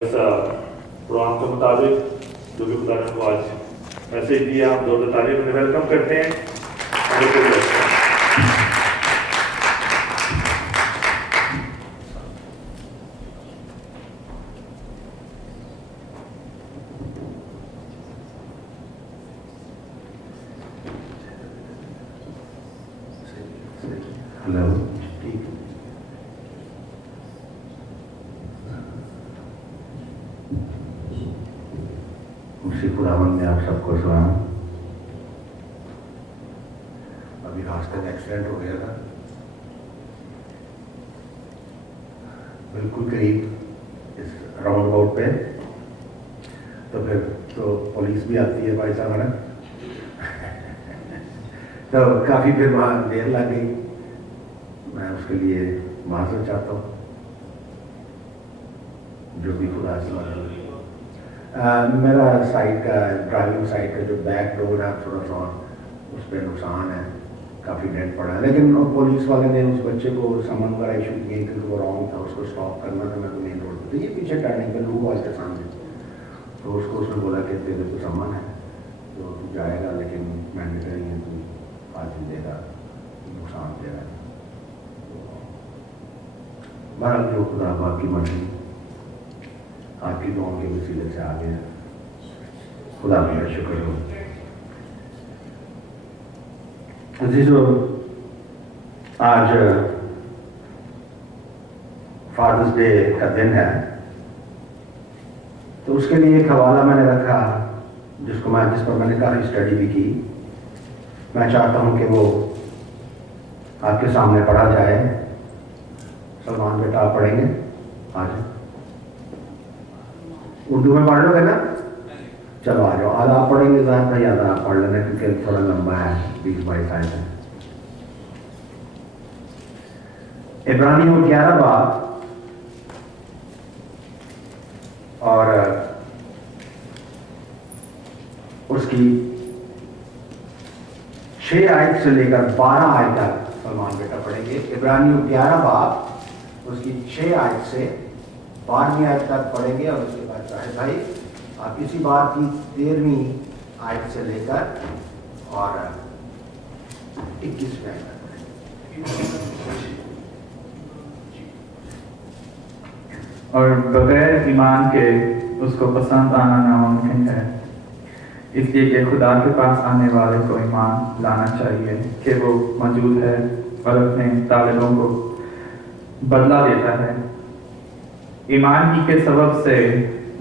Programme के मुताबिक जो कि खुदा ने को आज मैसेज दिया, हम दो तारीफ में वेलकम करते हैं। हेलो, मुर्शी खुदावन में आप सबको सलाम। अभी रास्ते में एक्सीडेंट हो गया था, बिल्कुल करीब इस राउंड अबाउट पे। तो फिर तो पुलिस भी आती है भाई साहब, है ना। तो काफ़ी फिर वहाँ देर लग गई। मैं उसके लिए माफ़ी चाहता हूँ, जो भी खुदा से मदद। मेरा साइड का ड्राइविंग साइड का जो बैक डोर है थोड़ा सा उस पर नुकसान है, काफ़ी डेंट पड़ा है। लेकिन पुलिस वाले ने उस बच्चे को समन वगैरह इशू किए क्योंकि वो रॉन्ग था, उसको स्टॉप करना था। मैं तो मेन रोड पर, ये पीछे टर्निंग पे लू वाल के सामने, तो उसको उसने बोला कि तेरे को समन है तो तू जाएगा, लेकिन मैंडेटरी है, तू आज देगा, नुकसान देगा। बहरहाल जो खुदा बाकी मर्जी आपकी दुआओं के वसीले से आगे खुदा मेरा शुक्र हो। अजीजों, आज फादर्स डे का दिन है, तो उसके लिए एक हवाला मैंने रखा जिस पर मैंने काफ़ी स्टडी भी की। मैं चाहता हूँ कि वो आपके सामने पढ़ा जाए। सलमान बेटा आप पढ़ेंगे आज? उर्दू में पढ़ लोगे ना? चलो आ जाओ। आज आप पढ़ेंगे, ज़ाहिर भाई याद आप पढ़ लेना क्योंकि थोड़ा लंबा है, 20-22 आयत है। इब्रानियों 11 बाब और उसकी 6 आयत से लेकर 12 आयत तक सलमान बेटा पढ़ेंगे। इब्रानियों 11 बाब उसकी 6 आयत से 12वीं आयत तक पढ़ेंगे, और उसके बाद शाहिद भाई आप इसी बात की 13वीं आयत से लेकर और 21वीं आयत तक पढ़ेंगे। और बगैर ईमान के उसको पसंद आना नामुमकिन है, इसलिए कि खुदा के पास आने वाले को ईमान लाना चाहिए कि वो मौजूद है और अपने तालिबों को बदला देता है। ईमान ही के सबब से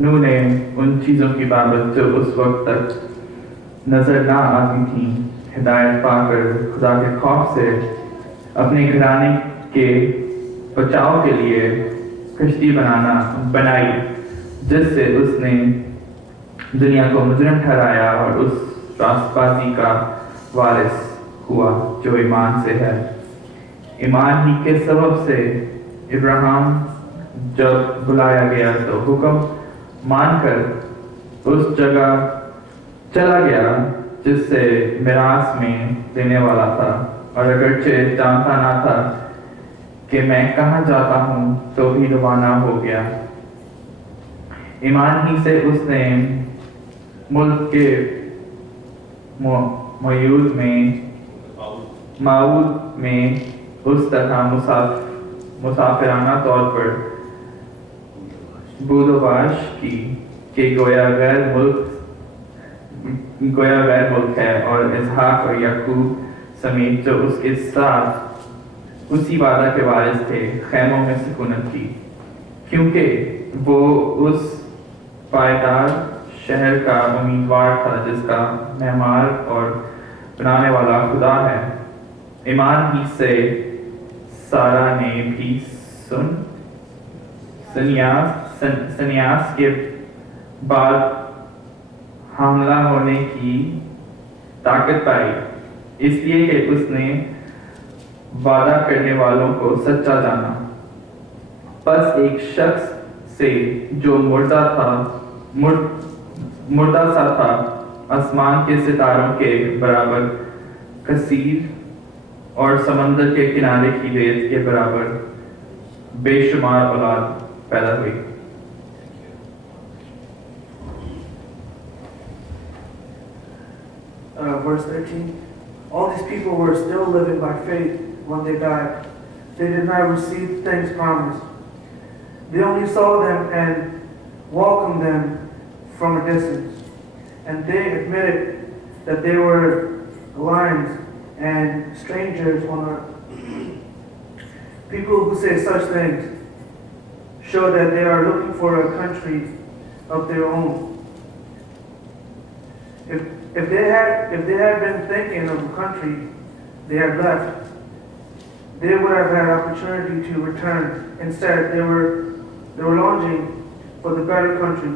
नूह ने उन चीज़ों की बाबत जो उस वक्त तक नज़र ना आती थी, हिदायत पाकर खुदा के खौफ से अपने घराने के बचाव के लिए कश्ती बनाई, जिससे उसने दुनिया को मुजरिम ठहराया और उस रास्तबाजी का वारिस हुआ जो ईमान से है। ईमान ही के सबब से इब्राहिम जब बुलाया गया तो हुक्म मानकर उस जगह चला गया जिससे मिरास में देने वाला था, और अगरचे जानता ना था कि मैं कहाँ जाता हूँ, तो भी रवाना हो गया। ईमान ही से उसने मुल्क के माऊद में उस तरह मुसाफिराना तौर पर बूदोबाश की कि गोया गैर मुल्क है, और इसहाक और याकूब समेत जो उसके साथ उसी वादा के वारिस थे खैमों में सुकूनत की, क्योंकि वो उस पायदार शहर का उम्मीदवार था जिसका मेहमान और बनाने वाला खुदा है। ईमान ही से सारा ने भी संन्यास के बाद हमला होने की ताकत पाई, इसलिए कि उसने वादा करने वालों को सच्चा जाना। बस एक शख्स से जो मुर्दा सा था, आसमान के सितारों के बराबर कसीर और समंदर के किनारे की रेत के बराबर बेशुमार औलाद पैदा हुई। verse 13, all these people were still living by faith when they died. They did not receive things promised. They only saw them and welcomed them from a distance. And they admitted that they were aliens and strangers on earth. People who say such things show that they are looking for a country of their own. If they had been thinking of a country they had left, they would have had opportunity to return. Instead, they were longing for the better country,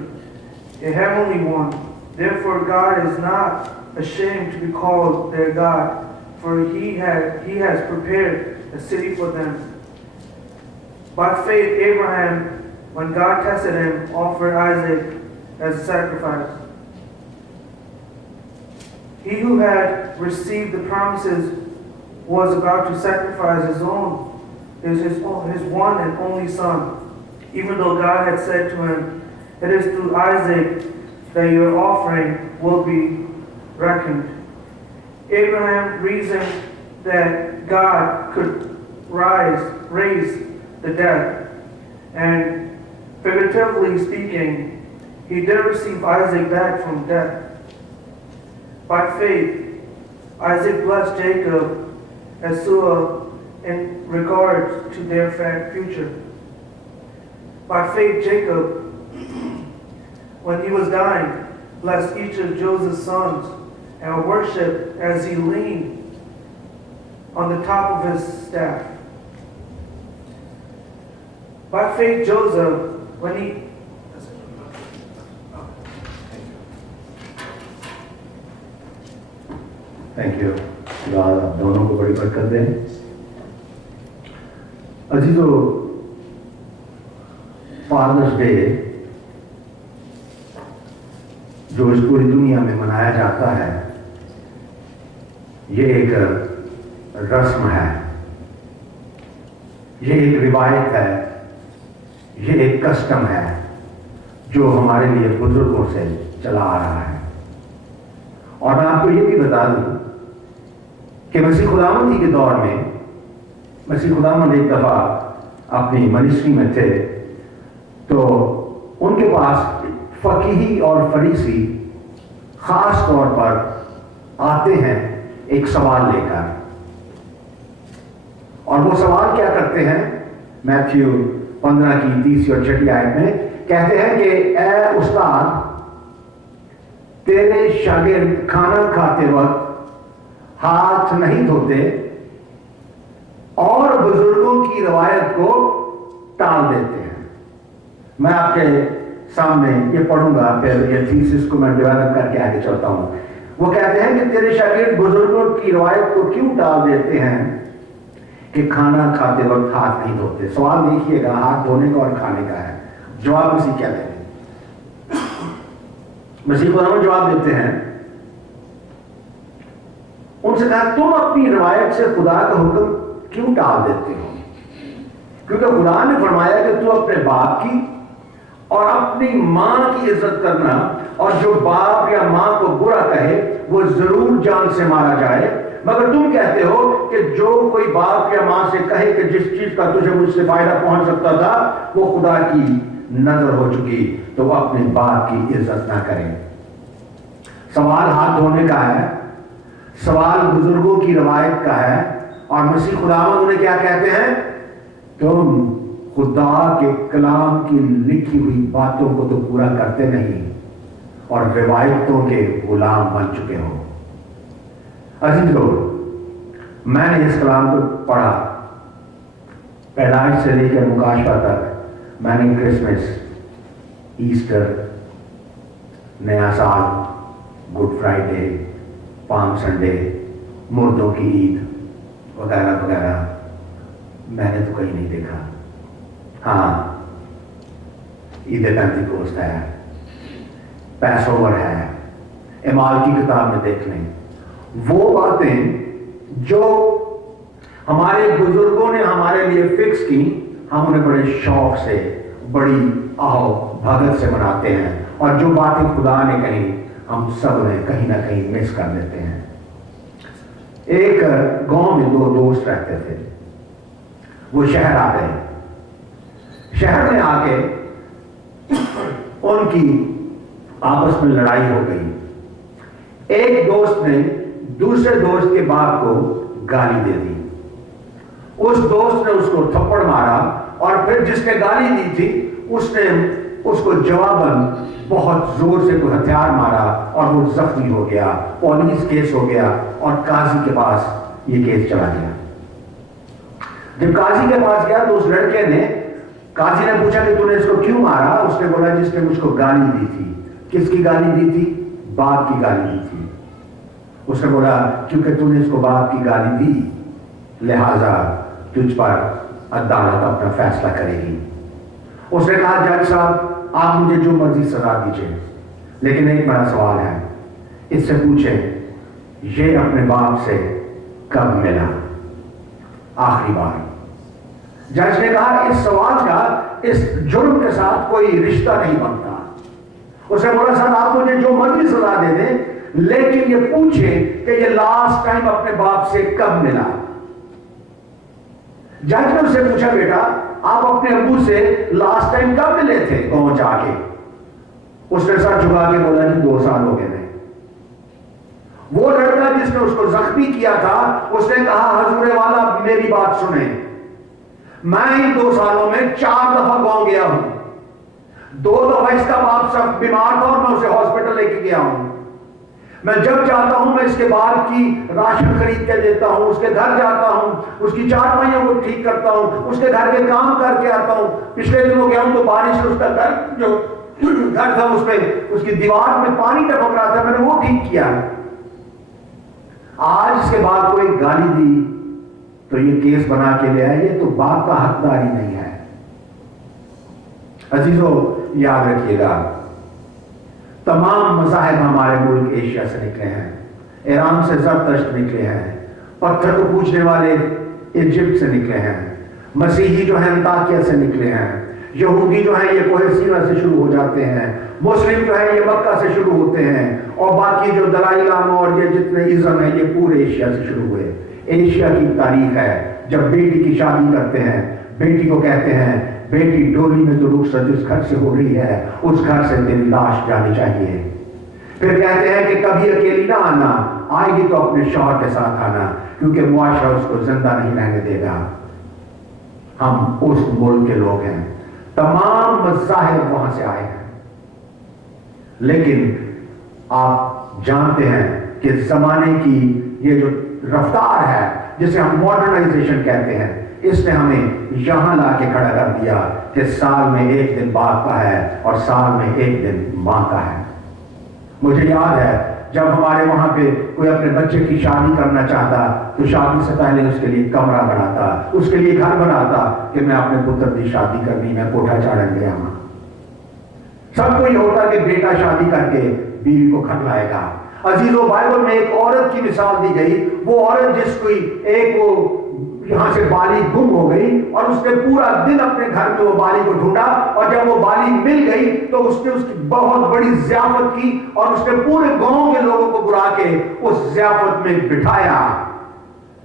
a heavenly one. Therefore, God is not ashamed to be called their God, for He has prepared a city for them. By faith, Abraham, when God tested him, offered Isaac as a sacrifice. He who had received the promises was about to sacrifice his one and only son, even though God had said to him, "It is through Isaac that your offering will be reckoned." Abraham reasoned that God could raise the dead, and figuratively speaking, he did receive Isaac back from death. By faith, Isaac blessed Jacob as Esau in regards to their future. By faith, Jacob, when he was dying, blessed each of Joseph's sons and worshipped as he leaned on the top of his staff. By faith, Joseph, when he thank you. खुदा आप दोनों को बड़ी बरकत दे। अजीजो, fathers day जो इस पूरी दुनिया में मनाया जाता है, ये एक रस्म है, ये एक रिवायत है, ये एक कस्टम है जो हमारे लिए बुजुर्गों से चला आ रहा है। और मैं आपको ये भी बता दूं कि मसीह खुदावंद के दौर में मसीह खुदावंद एक दफा अपनी मिनिस्ट्री में थे, तो उनके पास फकीही और फरीसी खास तौर पर आते हैं एक सवाल लेकर, और वो सवाल क्या करते हैं? मैथ्यू 15 की 30 और 6 आयत में कहते हैं कि ए उस्ताद, तेरे शागिर्द खाना खाते वक्त हाथ नहीं धोते और बुजुर्गों की रवायत को टाल देते हैं। मैं आपके सामने ये पढ़ूंगा, फिर ये थीसिस को मैं डेवलप करके आगे चलता हूं। वो कहते हैं कि तेरे शागिर्द बुजुर्गों की रवायत को क्यों टाल देते हैं कि खाना खाते वक्त हाथ नहीं धोते। सवाल देखिएगा, हाथ धोने का और खाने का है। जवाब मसीह क्या देते हैं? मसीह को हम जवाब देते हैं, उनसे कहा तुम अपनी रवायत से खुदा का हुक्म क्यों टाल देते हो? क्योंकि खुदा ने फरमाया कि तू अपने बाप की और अपनी मां की इज्जत करना, और जो बाप या मां को बुरा कहे वो जरूर जान से मारा जाए। मगर तुम कहते हो कि जो कोई बाप या मां से कहे कि जिस चीज का तुझे मुझसे फायदा पहुंच सकता था वो खुदा की नजर हो चुकी, तो वो अपने बाप की इज्जत ना करें। सवाल हाथ धोने का है, सवाल बुजुर्गों की रवायत का है, और मसीह खुदावंद उन्हें क्या कहते हैं? तुम खुदा के कलाम की लिखी हुई बातों को तो पूरा करते नहीं और रिवायतों के गुलाम बन चुके हो। अजीज लोग, मैंने इस कलाम को पढ़ा, पैदाइश से लेकर मुकाशवा तक। मैंने क्रिसमस, ईस्टर, नया साल, गुड फ्राइडे, पाम संडे, मुर्दों की ईद वगैरह वगैरह मैंने तो कहीं नहीं देखा। हाँ, ईद पेंतिकोस्त है, पैसोवर है, इमाल की किताब में देख लें। वो बातें जो हमारे बुजुर्गों ने हमारे लिए फिक्स की, हम उन्हें बड़े शौक से, बड़ी आओ भगत से मनाते हैं, और जो बातें खुदा ने कही ہم سب نے کہیں نہ کہیں مس کر دیتے ہیں. ایک گاؤں میں دو دوست رہتے تھے. وہ شہر آ گئے. شہر میں آ کے ان کی آپس میں لڑائی ہو گئی. ایک دوست نے دوسرے دوست کے باپ کو گالی دے دی. اس دوست نے اس کو تھپڑ مارا اور پھر جس نے گالی دی تھی اس نے اس کو جواباً بہت زور سے کوئی ہتھیار مارا اور وہ زخمی ہو گیا. پولیس کیس ہو گیا اور قاضی کے پاس یہ کیس چلا گیا. جب قاضی کے پاس گیا تو اس لڑکے نے, قاضی نے پوچھا کہ تو نے اس کو کیوں مارا؟ اس نے بولا جس نے مجھ کو گالی دی تھی. کس کی گالی دی تھی؟ باپ کی گالی دی تھی. اس نے بولا کیونکہ تو نے اس کو باپ کی گالی دی لہذا تجھ پر عدالت اپنا فیصلہ کرے گی. اس نے کہا جج صاحب آپ مجھے جو مرضی سزا دیجیے لیکن ایک بڑا سوال ہے, اس سے پوچھیں یہ اپنے باپ سے کب ملا آخری بار؟ جج نے کہا اس سوال کا اس جرم کے ساتھ کوئی رشتہ نہیں بنتا. اس نے بولا سر آپ مجھے جو مرضی سزا دے دیں لیکن یہ پوچھیں کہ یہ لاسٹ ٹائم اپنے باپ سے کب ملا. جج نے اس سے پوچھا بیٹا آپ اپنے ابو سے لاسٹ ٹائم کب ملے تھے گاؤں جا کے؟ اس نے سر جھکا کے بولا جی 2 سال ہو گئے ہیں. وہ لڑکا جس نے اس کو زخمی کیا تھا اس نے کہا حضور والا میری بات سنیں, میں ان 2 سالوں میں 4 دفعہ گاؤں گیا ہوں. 2 دفعہ اس کا باپ سب بیمار تھا اور میں اسے ہاسپٹل لے کے گیا ہوں. میں جب چاہتا ہوں میں اس کے بعد کی راشن خرید کے دیتا ہوں, اس کے گھر جاتا ہوں, اس کی چارپائیوں کو ٹھیک کرتا ہوں, اس کے گھر کے کام کر کے آتا ہوں. پچھلے دنوں گیا ہوں تو بارش سے اس کا گھر جو گھر تھا اس پہ اس کی دیوار میں پانی ٹپک رہا تھا, میں نے وہ ٹھیک کیا. آج اس کے بعد کوئی گالی دی تو یہ کیس بنا کے لے آئے, یہ تو باپ کا حقدار ہی نہیں ہے. عزیزو یاد رکھیے گا تمام مذاہب ہمارے ملک ایشیا سے نکلے ہیں. ایران سے زرتشت نکلے ہیں, پتھر کو پوجنے والے ایجپٹ سے نکلے ہیں, مسیحی جو ہیں انطاکیہ سے نکلے ہیں, یہودی جو ہیں یہ کوہ سینا سے شروع ہو جاتے ہیں, مسلم جو ہیں یہ مکہ سے شروع ہوتے ہیں, اور باقی جو دلائی لاما اور یہ جتنے ازم ہیں یہ پورے ایشیا سے شروع ہوئے. ایشیا کی تاریخ ہے جب بیٹی کی شادی کرتے ہیں بیٹی کو کہتے ہیں بیٹی ڈولی میں تو رخصت جس گھر سے ہو رہی ہے اس گھر سے تیری لاش جانی چاہیے. پھر کہتے ہیں کہ کبھی اکیلی نہ آنا, آئے گی تو اپنے شوہر کے ساتھ آنا کیونکہ معاشرہ اس کو زندہ نہیں رہنے دے گا. ہم اس ملک کے لوگ ہیں, تمام مذاہب وہاں سے آئے ہیں, لیکن آپ جانتے ہیں کہ زمانے کی یہ جو رفتار ہے جسے ہم ماڈرنائزیشن کہتے ہیں اس نے ہمیں یہاں لا کے کھڑا کر دیا کہ سال میں 1 دن باپ کا ہے اور سال میں 1 دن ماں کا ہے. مجھے یاد ہے جب ہمارے وہاں پہ کوئی اپنے بچے کی شادی کرنا چاہتا تو شادی سے پہلے اس کے لیے کمرہ بناتا, اس کے لیے گھر بناتا کہ میں اپنے پتر کی شادی کرنی, میں کوٹھا چاڑن گیا ہوں. سب کو یہ ہوتا کہ بیٹا شادی کر کے بیوی کو گھر لائے گا. عزیزو بائبل میں ایک عورت کی مثال دی گئی, وہ عورت جس کو ایک وہ یہاں سے بالی گم ہو گئی اور اس نے پورا دن اپنے گھر میں وہ بالی کو ڈھونڈا, اور جب وہ بالی مل گئی تو اس نے اس کی بہت بڑی ضیافت کی اور اس نے پورے گاؤں کے لوگوں کو بلا کے اس ضیافت میں بٹھایا.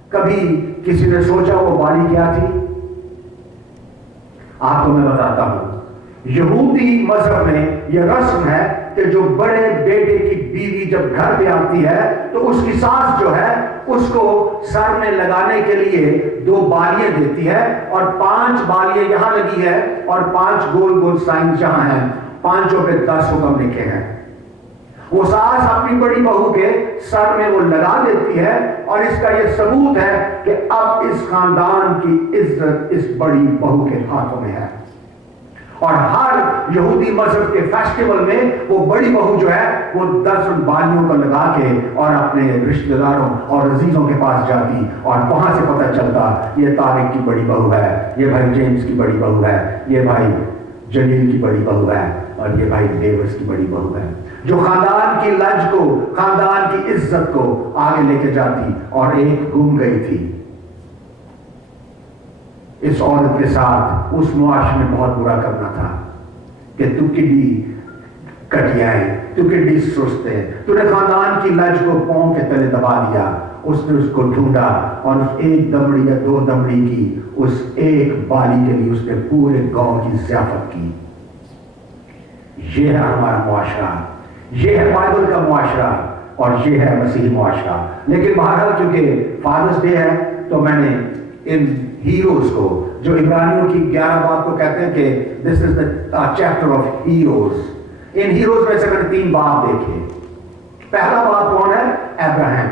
کبھی کسی نے سوچا وہ بالی کیا تھی؟ آپ کو میں بتاتا ہوں, یہودی مذہب میں یہ رسم ہے کہ جو بڑے بیٹے کی بیوی جب گھر پہ آتی ہے تو اس کی ساس جو ہے اس کو سر میں لگانے کے لیے 2 بالیاں دیتی ہے, اور 5 بالیاں یہاں لگی ہے اور 5 گول گول سائن جہاں ہیں, 5 پہ 10 حکم لکھے ہیں. وہ ساس اپنی بڑی بہو کے سر میں وہ لگا دیتی ہے اور اس کا یہ ثبوت ہے کہ اب اس خاندان کی عزت اس بڑی بہو کے ہاتھوں میں ہے. اور ہر یہودی مذہب کے فیسٹیول میں وہ بڑی بہو جو ہے وہ 10 بالیوں کو لگا کے اور اپنے رشتہ داروں اور عزیزوں کے پاس جاتی, اور وہاں سے پتہ چلتا یہ طارق کی بڑی بہو ہے, یہ بھائی جیمز کی بڑی بہو ہے, یہ بھائی جلیل کی بڑی بہو ہے, اور یہ بھائی ڈیوس کی بڑی بہو ہے, جو خاندان کی لج کو, خاندان کی عزت کو آگے لے کے جاتی. اور ایک گم گئی تھی. اس عورت کے ساتھ اس معاشرے میں بہت برا کرنا تھا کہ تو کڈی कटियाएं, तू किड्डी सुस्त है, तूने खानदान की लज को पांव के तले दबा दिया। उसने उसको ढूंढा और उस एक दमड़ी या दो दमड़ी की उस एक बाली के लिए उसने पूरे गांव की ज़ियाफत की। ये है हमारा मुआशरा, ये है बाइबल का मुआशरा और ये है मसीही मुआशरा। लेकिन बहरहाल क्योंकि फादर्स डे है तो मैंने इन हीरोज को, जो इब्रानियों की 11 बात को कहते हैं कि this is the chapter of heroes, in heroes में से मैंने 3 बाप देखे। पहला बाप कौन है? अब्राहम।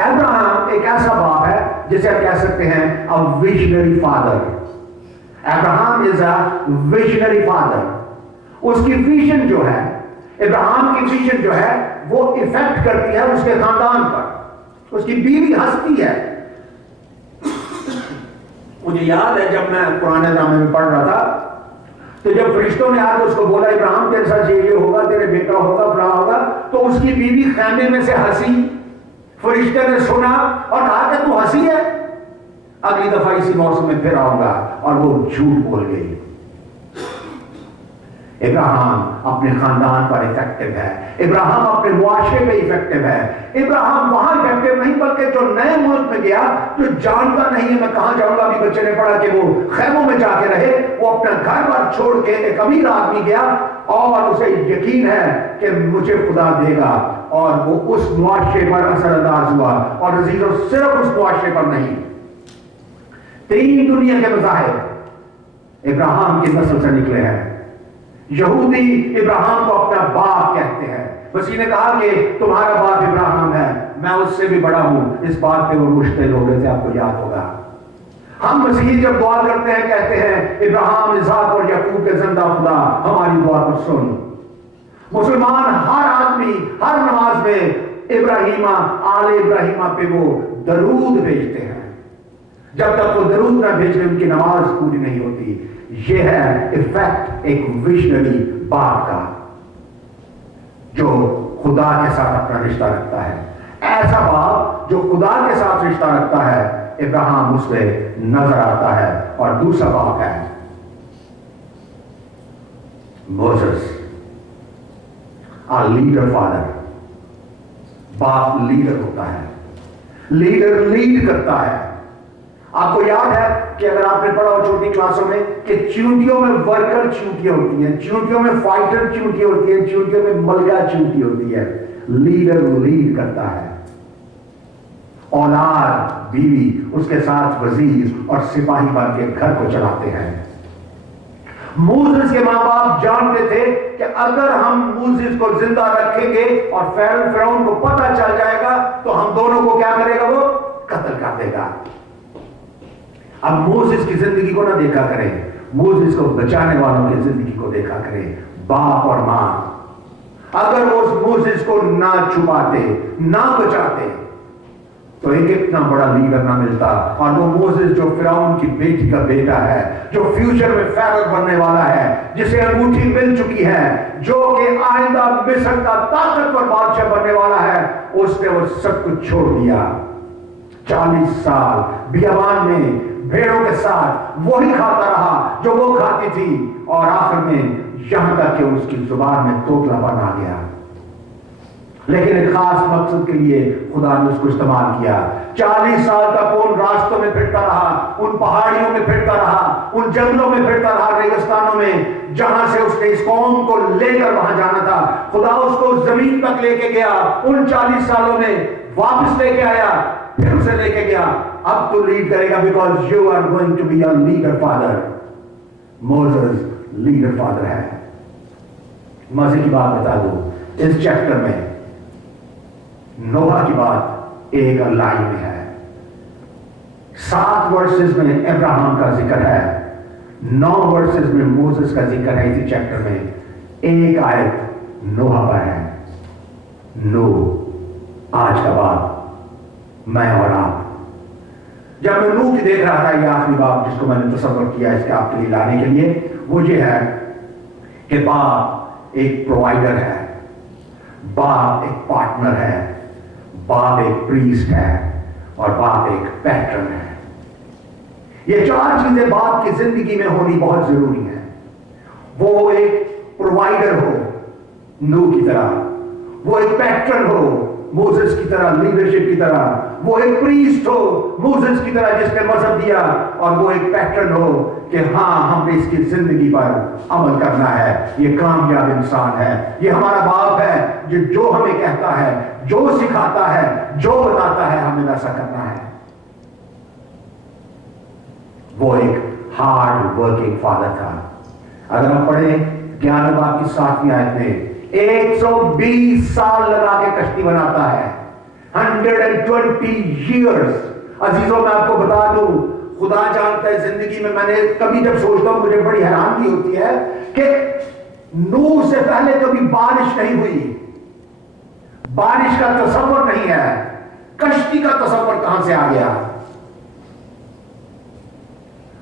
अब्राहम एक ऐसा बाप है जिसे आप कह सकते हैं a visionary father. Abraham is a visionary father. उसकी विजन जो है, अब्राहम की विजन जो है वो इफेक्ट करती है उसके खानदान पर। उसकी बीवी हंसती है। मुझे याद है जब मैं पुराने नामे में पढ़ रहा था तो जब फरिश्तों ने आकर उसको बोला इब्राहिम तेरे साथ ये होगा, तेरे बेटा होगा, फला होगा, तो उसकी बीवी खैमे में से हंसी। फरिश्ते ने सुना और कहा कि तू हंसी है, अगली दफा इसी मौसम में फिर आऊंगा, और वो झूठ बोल गई। इब्राहिम अपने खानदान पर इफेक्टिव है, इब्राहिम अपने मुआशरे में इफेक्टिव है। इब्राहिम वहां इफेक्टिव नहीं बल्कि जो नए मुल्क में गया, जो जानता नहीं है मैं कहां जाऊंगा, अभी बच्चे ने पढ़ा कि वो खैमों में जाके रहे, वो अपना घर बार छोड़ के एक अमीर आदमी गया और उसे यकीन है कि मुझे खुदा देगा, और वो उस मुआशरे पर असरअंदाज हुआ। और अजीजों सिर्फ उस मुआशरे पर नहीं, 3 दुनिया के मज़ाहिब इब्राहिम की नस्ल से निकले हैं। यहूदी इब्राहिम को अपना बाप कहते हैं। मसीह ने कहा कि तुम्हारा बाप इब्राहिम है, मैं उससे भी बड़ा हूं। इस बात पे वो मुश्तिल हो गए थे, आपको याद होगा। हम मसीही जब दुआ करते हैं कहते हैं इब्राहिम, इसहाक और याकूब के जिंदा खुदा हमारी दुआ को सुन। मुसलमान हर आदमी हर नमाज में इब्राहिमा आले इब्राहिमा पे वो दरूद भेजते हैं। जब तक वो दरूद ना भेजते उनकी नमाज पूरी नहीं होती। ये है इफेक्ट एक विजनरी बाप का जो खुदा के साथ अपना रिश्ता रखता है। ऐसा बाप जो खुदा के साथ रिश्ता रखता है, इब्राहिम उसमें नजर आता है। और दूसरा बाप है मोसेस, आ लीडर फादर। बाप लीडर होता है, लीडर लीड करता है। आपको याद है कि अगर आपने पढ़ा हो छोटी क्लासों में कि चींटियों में वर्कर चींटियां होती हैं, चींटियों में फाइटर चींटियां होती हैं, चींटियों में मलका चींटी होती है। लीडर लीड करता है। औलाद बीवी उसके साथ वजीर और सिपाही बन के घर को चलाते हैं। मूसेस के मां बाप जानते थे कि अगर हम मूसेस को जिंदा रखेंगे और फिरौन को पता चल जाएगा तो हम दोनों को क्या करेगा, वो कत्ल कर देगा। अब मूसेस की जिंदगी को ना देखा करें, मूसेस को बचाने वालों की जिंदगी को देखा करें। बाप और मां अगर वो उस मूसेस को ना छुपाते, ना बचाते, तो एक इतना बड़ा लीडर ना मिलता। और वो मोसेस जो फिरौन की बेटी का बेटा है, जो फ्यूचर में फेरर बनने वाला है, जिसे अंगूठी मिल चुकी है, जो कि आइंदा मिस्र का ताकतवर बादशाह बनने वाला है, उसने वो सब कुछ छोड़ दिया। 40 साल बियाबान में भेड़ों के साथ वही खाता रहा जो वो खाती थी, और आखिर में यहां तक कि उसकी जुबान में तोतलापन आ गया। लेकिन एक खास मकसद के लिए खुदा ने उसको इस्तेमाल किया। 40 साल तक वो उन रास्तों में फिरता रहा, उन पहाड़ियों में फिरता रहा, उन जंगलों में फिरता रहा, रेगिस्तानों में, जहां से उसने इस कौम को लेकर वहां जाना था। खुदा उसको जमीन तक लेके गया, उन 40 सालों में वापस लेके आया, फिर उसे लेके गया। अब तो लीड करेगा, because you are going to be a leader father. Moses leader father है। मजे की बात बता दो, इस चैप्टर में नोहा की बात एक लाइन में है, 7 वर्सेस में अब्राहम का जिक्र है, 9 वर्सेस में मोसेस का जिक्र है। इसी चैप्टर में एक आयत नोहा पर है। नो, आज का बात मैं और आप, जब मैं नूह की देख रहा था, ये आखिरी बात जिसको मैंने तसव्वुर किया इसके आपके लिए लाने के लिए, वो ये है कि बाप एक प्रोवाइडर है, बाप एक पार्टनर है, बाप एक प्रीस्ट है, और बाप एक पैटर्न है। ये 4 चीजें बाप की जिंदगी में होनी बहुत जरूरी है। वो एक प्रोवाइडर हो नूह की तरह, वो एक पैटर्न हो मोसेस की तरह, लीडरशिप की तरह, वो एक प्रीस्ट हो मोसेस की तरह जिसने मजहब दिया, और वो एक पैटर्न हो कि हाँ हमें इसकी जिंदगी पर अमल करना है, ये कामयाब इंसान है, ये हमारा बाप है जो हमें कहता है, जो सिखाता है, जो बताता है, हमें वैसा करना है। वो एक हार्ड वर्किंग फादर था। अगर हम पढ़ें 11 बाब की 7वीं आयत में, 120 साल लगा के कश्ती बनाता है, 120 years। अजीजों मैं आपको बता दूं, खुदा जानता है जिंदगी में मैंने कभी जब सोचता हूं मुझे बड़ी हैरानी होती है कि नूह से पहले कभी बारिश नहीं हुई, बारिश का तसव्वुर नहीं है, कश्ती का तसव्वुर कहां से आ गया?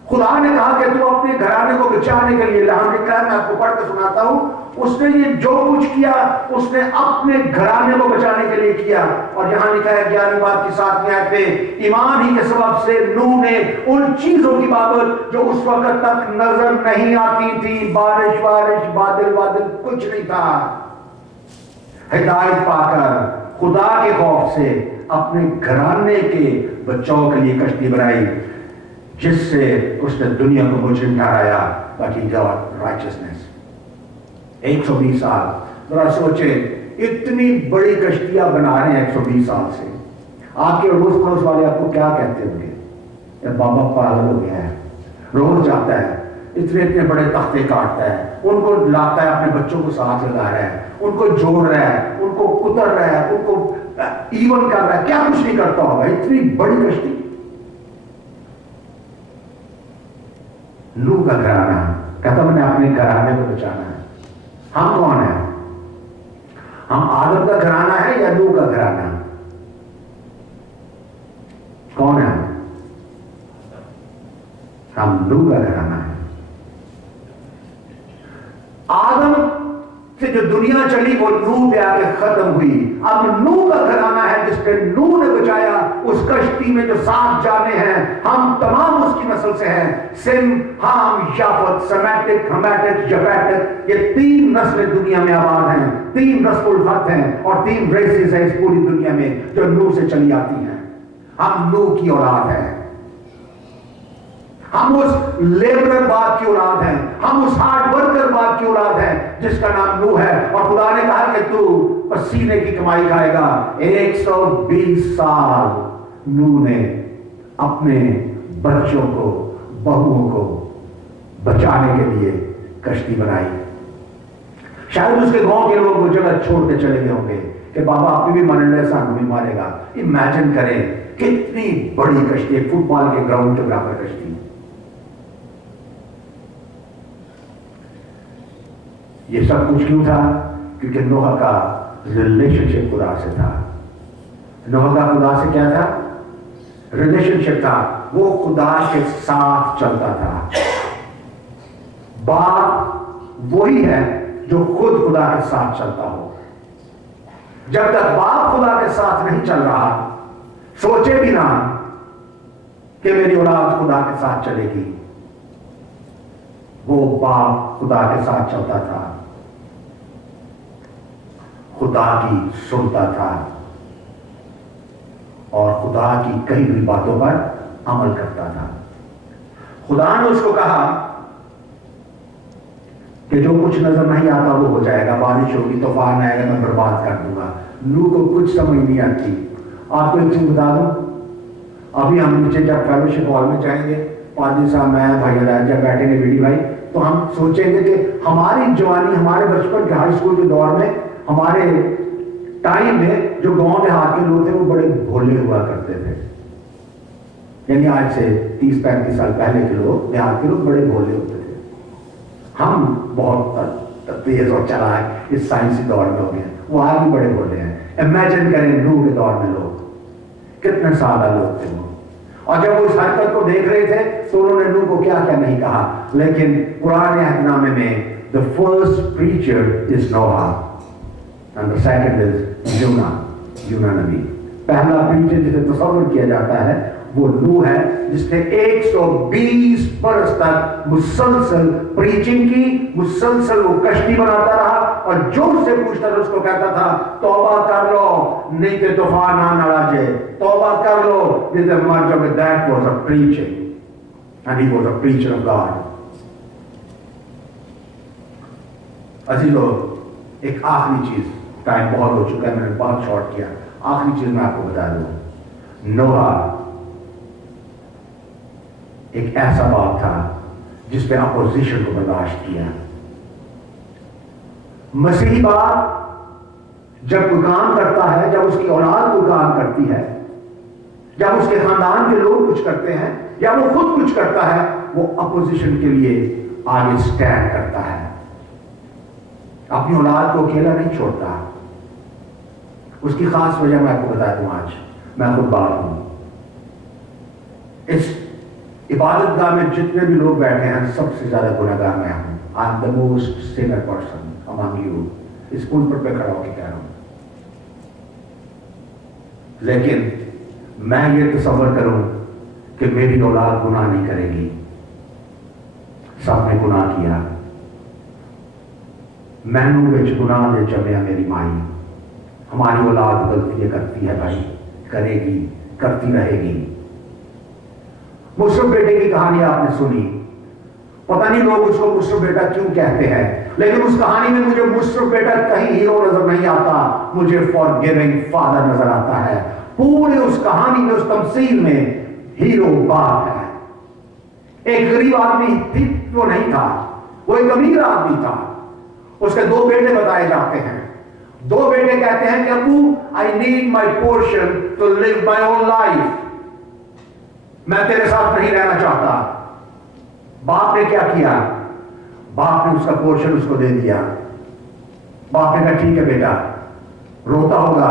खुदा ने कहा कि तू अपने घराने को बचाने के लिए, हमने कहा मैं आपको पढ़ के सुनाता हूं, उसने ये जो कुछ किया उसने अपने घराने को बचाने के लिए किया। और यहां लिखा है 11 बाब की 7वीं आयत में, ईमान ही के सबब से नूह ने उन चीजों की बाबत जो उस वक्त तक नजर नहीं आती थी, बारिश बादल कुछ नहीं था, हिदायत पाकर खुदा के खौफ से अपने घराने के बचाव के लिए कश्ती बनाई, जिससे उसने दुनिया को मुजरिम ठहराया, बाकी गॉड राइचियसनेस। 120 साल, जरा सोचे, इतनी बड़ी कश्तियां बना रहे हैं 120 साल से। आपके अड़ोस पड़ोस वाले आपको क्या कहते होंगे? बाबा पागल हो गया है, रोज जाता है, इतने बड़े तख्ते काटता है, उनको लाता है, अपने बच्चों को साथ लगा रहा है, उनको जोड़ रहा है, उनको कुतर रहा है, उनको इवन कर रहा है, क्या कुछ नहीं करता होगा, इतनी बड़ी कश्ती। नूह का घराना कहता मैंने अपने घराने को बचाना है। हम कौन है? हम आदम का घराना है या नूह का घराना? कौन है हम नूह का घराना है। आदम से जो दुनिया चली वो नूह पे आके खत्म हुई। अब नूह का घराना है जिसके नूह ने बचाया, उस कश्ती में जो 7 जाने हैं, हम तमाम उसकी नस्ल से हैं। सिम, हाम, याफत, सेमेटिक, हमेटिक, जफेटिक, ये 3 नस्लें दुनिया में आबाद हैं, 3 नस्ल हैं और 3 रेसेस हैं इस पूरी दुनिया में जो नूह से चली आती हैं। हम नूह की औलाद हैं, हम उस लेबरर बाप की औलाद हैं, हम उस हार्ड वर्कर बाप की औलाद हैं जिसका नाम नूह है। और खुदा ने कहा कि तू पसीने की कमाई खाएगा। 120 साल नूह ने अपने बच्चों को, बहुओं को बचाने के लिए कश्ती बनाई। शायद उसके गांव के लोग वो जगह छोड़ के चले गए होंगे कि बाबा आप भी मरने सानू भी मारेगा। इमेजिन करें कितनी बड़ी कश्ती, फुटबॉल के ग्राउंड के बराबर कश्ती। ये सब कुछ क्यों था? क्योंकि नूह का रिलेशनशिप खुदा से था। नूह का खुदा से क्या था? रिलेशनशिप था। वो खुदा के साथ चलता था। बाप वही है जो खुद खुदा के साथ चलता हो। जब तक बाप खुदा के साथ नहीं चल रहा, सोचे भी ना कि मेरी औलाद खुदा के साथ चलेगी। वो बाप खुदा के साथ चलता था, खुदा की सुनता था और खुदा की कही हुई बातों पर अमल करता था। खुदा ने उसको कहा कि जो कुछ नजर नहीं आता वो हो जाएगा, बारिश होगी, तूफान आएगा, मैं बर्बाद कर दूंगा। नूह को कुछ समझ नहीं आती। आपको एक चीज बता दूं, अभी हम नीचे जब फेलोशिप हॉल में जाएंगे, पादरी साहब, मैं, भाई अदाज जब बैठेंगे बीडी भाई, तो हम सोचेंगे कि हमारी जवानी, हमारे बचपन के हाई स्कूल के दौर में, हमारे टाइम में जो गांव देहात के लोग थे वो बड़े भोले हुआ करते थे। यानी आज से 30-35 साल पहले के लोग, देहात के लोग बड़े भोले होते थे। हम बहुत तेज और चालाक इस साइंसी दौर में हो गए, वो आज भी बड़े भोले हैं। इमेजिन करें नूह के दौर में लोग कितने सादा लोग थे वो। और जब वो इस हरकत को देख रहे थे तो उन्होंने नूह को क्या क्या नहीं कहा। लेकिन पुराने अहदनामे में the first preacher is Noah and the second is यूना नबी। पहला प्रीचर जिसे तस्वीर किया जाता है وہ نوح ہے جس نے 120 برس تک مسلسل پریچنگ کی، مسلسل وہ کشتی بناتا رہا اور جو اس سے پوچھتا تھا اس کو کہتا تھا توبہ کر لو نہیں تو طوفان آنا آ جائے، توبہ کر لو نہیں تو مر جاؤ گے. That was a preaching and he was a preacher of God. عزیزو ایک آخری چیز، ٹائم بہت ہو چکا ہے، میں نے بہت شارٹ کیا، آخری چیز میں آپ کو بتا دوں. نوح ایک ایسا باپ تھا جس نے اپوزیشن کو برداشت کیا. مسیحی باپ جب کوئی کام کرتا ہے، جب اس کی اولاد کوئی کام کرتی ہے، جب اس کے خاندان کے لوگ کچھ کرتے ہیں یا وہ خود کچھ کرتا ہے، وہ اپوزیشن کے لیے آگے سٹینڈ کرتا ہے، اپنی اولاد کو اکیلا نہیں چھوڑتا. اس کی خاص وجہ میں آپ کو بتا دوں. آج میں خود باپ ہوں. اس عبادت گاہ میں جتنے بھی لوگ بیٹھے ہیں سب سے زیادہ گنہگار میں ہوں. I am the most sinner person among you. اس پلپٹ پہ کھڑا ہو کے کہہ رہا ہوں. لیکن میں یہ تصور کروں کہ میری اولاد گناہ نہیں کرے گی. سب نے گناہ کیا. مینو وچ گناہ دے جمیا میری مائی. ہماری اولاد غلطیاں کرتی ہے بھائی، کرے گی، کرتی رہے گی. مصرف بیٹے کی کہانی آپ نے سنی، پتہ نہیں لوگ اس کو مصرف بیٹا کیوں کہتے ہیں، لیکن اس کہانی میں مجھے مصرف بیٹا کہیں ہیرو نظر نہیں آتا، مجھے فارگیونگ فادر نظر آتا ہے. پورے اس کہانی میں، اس تمثیل میں ہیرو باپ ہے. ایک غریب آدمی بھی وہ نہیں تھا، وہ ایک امیر آدمی تھا. اس کے 2 بیٹے بتائے جاتے ہیں. 2 بیٹے کہتے ہیں کہ ابو I need my portion to live my own life, میں تیرے ساتھ نہیں رہنا چاہتا. باپ نے کیا کیا؟ باپ نے اس کا پورشن اس کو دے دیا. باپ نے کہا ٹھیک ہے بیٹا. روتا ہوگا،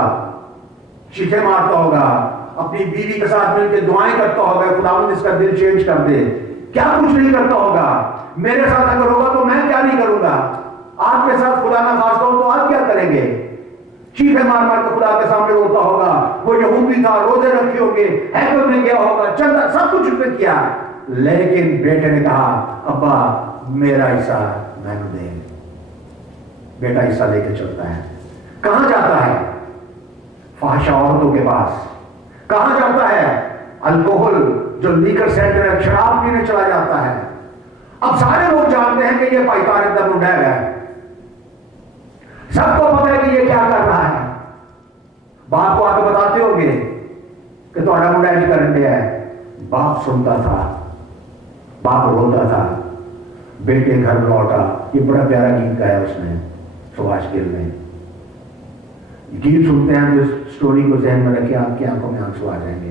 چیخے مارتا ہوگا، اپنی بیوی کے ساتھ مل کے دعائیں کرتا ہوگا خداوند اس کا دل چینج کر دے. کیا کچھ نہیں کرتا ہوگا. میرے ساتھ اگر ہوگا تو میں کیا نہیں کروں گا. آپ کے ساتھ خدا نہ خواستہ ہو تو آپ کیا کریں گے؟ چیخے مار مار کے خدا کے سامنے روتا ہوگا. وہ یہودی تھا، روزے رکھے ہوں گے، ہیکل میں گیا ہوگا، چندہ سب کچھ اس نے کیا. لیکن بیٹے نے کہا ابا میرا حصہ میں نے دے. بیٹا حصہ لے کے چلتا ہے. کہاں جاتا ہے؟ فحشا عورتوں کے پاس. کہاں جاتا ہے؟ الکوہل جو لیکر سینٹر ہے، شراب پینے چلا جاتا ہے. اب سارے لوگ جانتے ہیں کہ یہ پائکار اندر منڈیر ہے. سب کو پتا ہے کہ یہ کیا کر رہا ہے. باپ کو آ کے بتاتے ہو گے کہ تھوڑا منڈا نہیں کرن دیا ہے. باپ سنتا تھا، باپ روتا تھا. بیٹے گھر لوٹا. یہ بڑا پیارا گیت گایا اس نے سبھاش گل نے. گیت سنتے ہیں تو اس سٹوری کو ذہن میں رکھے، آپ کی آنکھوں میں آنسو آ جائیں گے.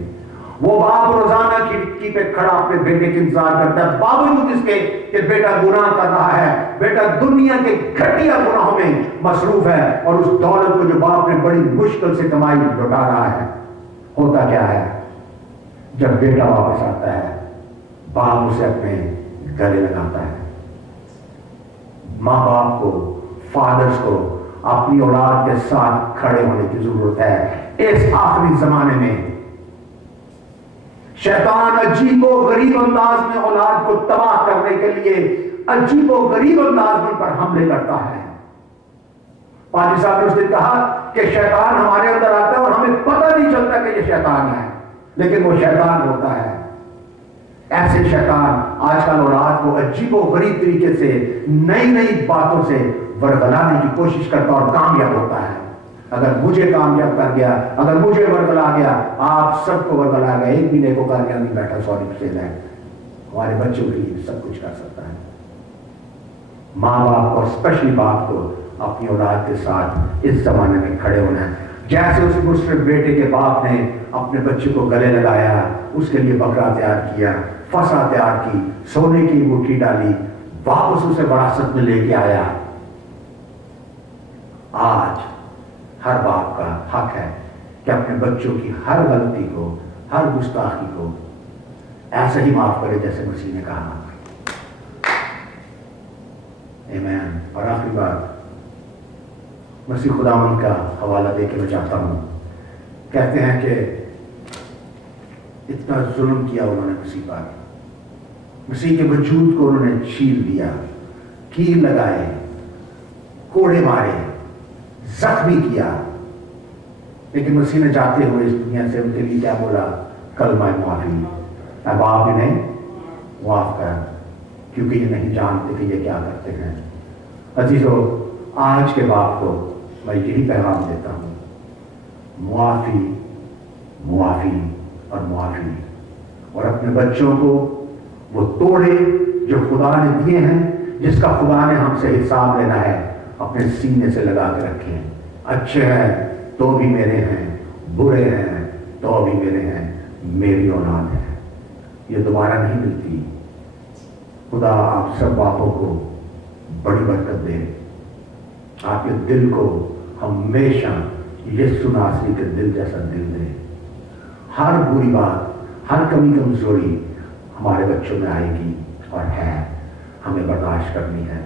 وہ باپ روزانہ کھڑکی پہ کھڑا اپنے بیٹے کے انتظار کرتا ہے، باوجود اس کے کہ بیٹا گناہ کر رہا ہے، بیٹا دنیا کے گھٹیا گناہوں میں مصروف ہے، اور اس دولت کو جو باپ نے بڑی مشکل سے کمائی لوٹا رہا ہے. ہوتا کیا ہے؟ جب بیٹا واپس آتا ہے باپ اسے اپنے گلے لگاتا ہے. ماں باپ کو، فادرز کو اپنی اولاد کے ساتھ کھڑے ہونے کی ضرورت ہے. اس آخری زمانے میں شیطان عجیب و غریب انداز میں اولاد کو تباہ کرنے کے لیے عجیب و غریب انداز میں پر حملے کرتا ہے. پادری صاحب نے اس دن کہا کہ شیطان ہمارے اندر آتا ہے اور ہمیں پتہ نہیں چلتا کہ یہ شیطان ہے، لیکن وہ شیطان ہوتا ہے. ایسے شیطان آج کل اولاد کو عجیب و غریب طریقے سے نئی نئی باتوں سے ورگلانے کی کوشش کرتا اور کامیاب ہوتا ہے. اگر مجھے کامیاب کر گیا، اگر مجھے ورگلا گیا، آپ سب کو ورگلا گیا. ایک بھی نیکو کار نہیں بیٹھا سوری سے ہمارے بچوں کے لیے سب کچھ کر سکتا ہے. ماں باپ اور اسپیشلی باپ کو اپنی اولاد کے ساتھ اس زمانے میں کھڑے ہونا ہے. جیسے اس مسلم بیٹے کے باپ نے اپنے بچے کو گلے لگایا، اس کے لیے بکرا تیار کیا، فصا تیار کی، سونے کی انگوٹھی ڈالی، واپس اسے وراثت میں لے کے آیا. آج ہر باپ کا حق ہے کہ اپنے بچوں کی ہر غلطی کو، ہر گستاخی کو ایسے ہی معاف کرے جیسے مسیح نے کہا. آمین. اور آخری بات مسیح خداوند کا حوالہ دے کے میں چاہتا ہوں. کہتے ہیں کہ इतना जुल्म किया उन्होंने मसीह पर, मसीह के वजूद को उन्होंने छील दिया, कील लगाए, कोड़े मारे, जख्मी किया। लेकिन मसीह ने जाते हुए इस दुनिया से उनके लिए क्या बोला? कलमा माफी, अब आप इन्हें माफ कर, क्योंकि ये नहीं जानते कि ये क्या करते हैं। अजीजों, आज के बाप को मैं यही पैगाम देता हूँ, मुआफी, मुआफी और मुआफी। और अपने बच्चों को वो तोड़े जो खुदा ने दिए हैं, जिसका खुदा ने हमसे हिसाब लेना है, अपने सीने से लगा के रखें। अच्छे हैं तो भी मेरे हैं, बुरे हैं तो भी मेरे हैं, मेरी औलाद है, ये दोबारा नहीं मिलती। खुदा आप सब बापों को बड़ी बरकत दे, आपके दिल को हमेशा यीशु नासरी के दिल जैसा दिल दे। हर बुरी बात, हर कमी कमजोरी हमारे बच्चों में आएगी और है, हमें बर्दाश्त करनी है।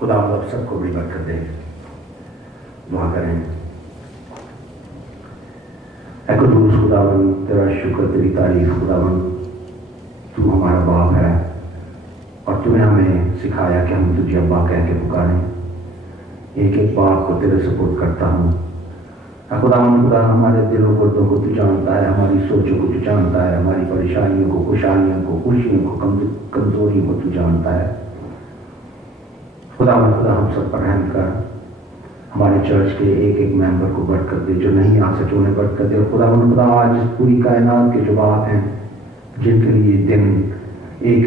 खुदा आप सबको बड़ी बरकत दे। दुआ करें। ऐ कुदूस खुदावन, तेरा शुक्र, तेरी तारीफ खुदावन, तू हमारा बाप है और तूने हमें सिखाया कि हम तुझे अब्बा कह के पुकारें। एक एक बाप को तेरे सपोर्ट करता हूँ। खुदावन, खुदा हमारे दिलों को तू जानता है, हमारी सोचों को तू जानता है, हमारी परेशानियों को, खुशहालियों को, खुशियों को, कमजोरियों को तू जानता है। खुदावन, खुदा हम सब पर रहम कर, हमारे चर्च के एक एक मेंबर को बरकत दे, जो नहीं आ सके उन्हें बरकत दे। और खुदावन खुदा आज पूरी कायनात के जो बाप हैं, जिनके लिए दिन एक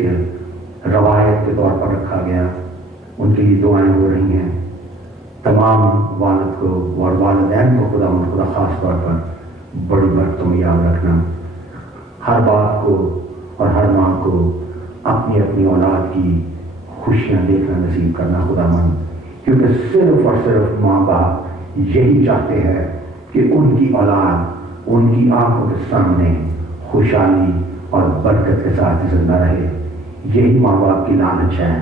रवायत के तौर पर रखा गया, उनके लिए दुआएं हो रही हैं। तमाम वालिद को और वालिदैन को खुदा खास तौर पर बड़ी बरकतों में याद रखना। हर बाप को और हर माँ को अपनी अपनी औलाद की खुशियाँ देखना नसीब करना खुदावन, क्योंकि सिर्फ और सिर्फ माँ बाप यही चाहते हैं कि उनकी औलाद उनकी आंखों के सामने खुशहाली और बरकत के साथ जिंदा रहे। यही माँ बाप की लालच है,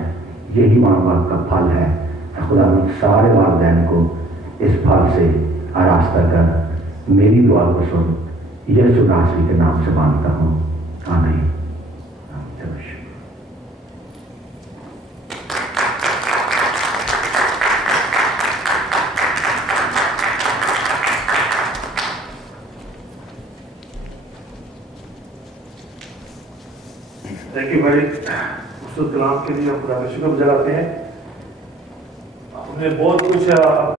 यही माँ बाप का फल है। खुदा सारे वालिदैन को इस फल से आरास्ता कर, मेरी दुआ को सुन, यीशु नासरी के नाम से मांगता हूँ, आमीन। थैंक यू भाई, खूबसूरत कलाम के लिए हम खुदा का शुक्र गुजार करते हैं। हमने बहुत कुछ